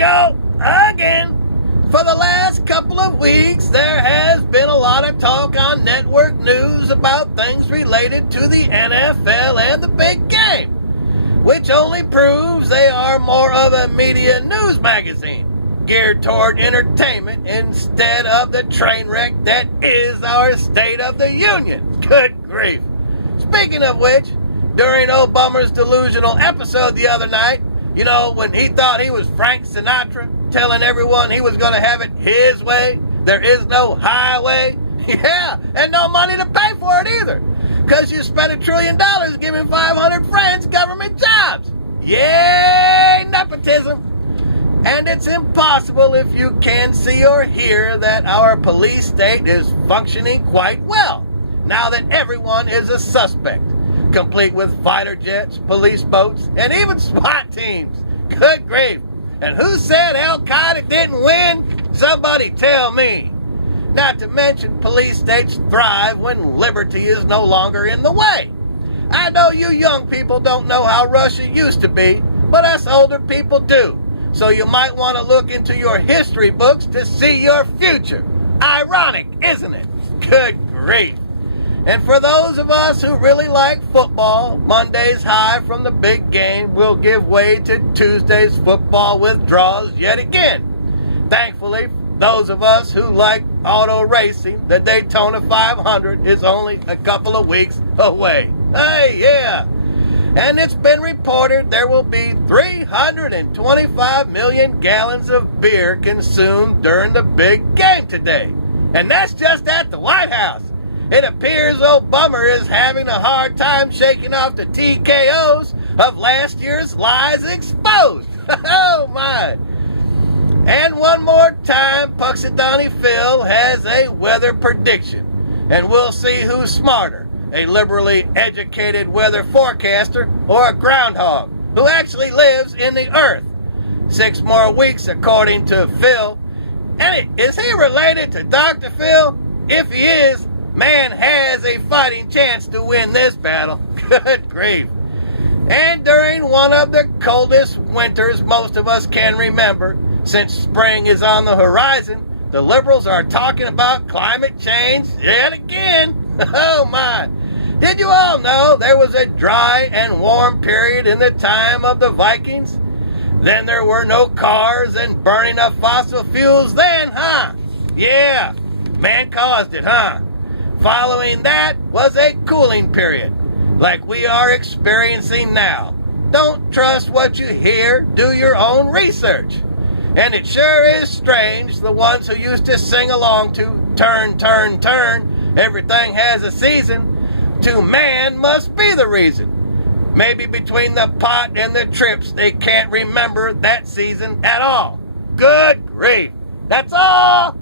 go again. For the last couple of weeks, there has been a lot of talk on network news about things related to the NFL and the big game, which only proves they are more of a media news magazine geared toward entertainment instead of the train wreck that is our State of the Union. Good grief. Speaking of which, during old Bummer's delusional episode the other night, you know, when he thought he was Frank Sinatra, telling everyone he was going to have it his way, there is no highway. Yeah, and no money to pay for it either, because you spent $1 trillion giving 500 friends government jobs. Yay, nepotism. And it's impossible if you can see or hear that our police state is functioning quite well, now that everyone is a suspect, complete with fighter jets, police boats, and even SWAT teams. Good grief. And who said Al-Qaeda didn't win? Somebody tell me. Not to mention, police states thrive when liberty is no longer in the way. I know you young people don't know how Russia used to be, but us older people do. So you might want to look into your history books to see your future. Ironic, isn't it? Good grief. And for those of us who really like football, Monday's high from the big game will give way to Tuesday's football withdrawals yet again. Thankfully, those of us who like auto racing, the Daytona 500 is only a couple of weeks away. Hey, yeah. And it's been reported there will be 325 million gallons of beer consumed during the big game today. And that's just at the White House. It appears old Bummer is having a hard time shaking off the TKOs of last year's lies exposed. Oh my. And one more time, Puxadani Phil has a weather prediction. And we'll see who's smarter, a liberally educated weather forecaster or a groundhog who actually lives in the earth. 6 more weeks according to Phil. And is he related to Dr. Phil? If he is, man has a fighting chance to win this battle. Good grief. And during one of the coldest winters most of us can remember, since spring is on the horizon, the liberals are talking about climate change yet again. Oh my. Did you all know there was a dry and warm period in the time of the Vikings? Then there were no cars and burning of fossil fuels then, huh? Yeah, man caused it, huh? Following that was a cooling period, like we are experiencing now. Don't trust what you hear, do your own research. And it sure is strange, the ones who used to sing along to turn, turn, turn, everything has a season, to man must be the reason. Maybe between the pot and the trips, they can't remember that season at all. Good grief. That's all.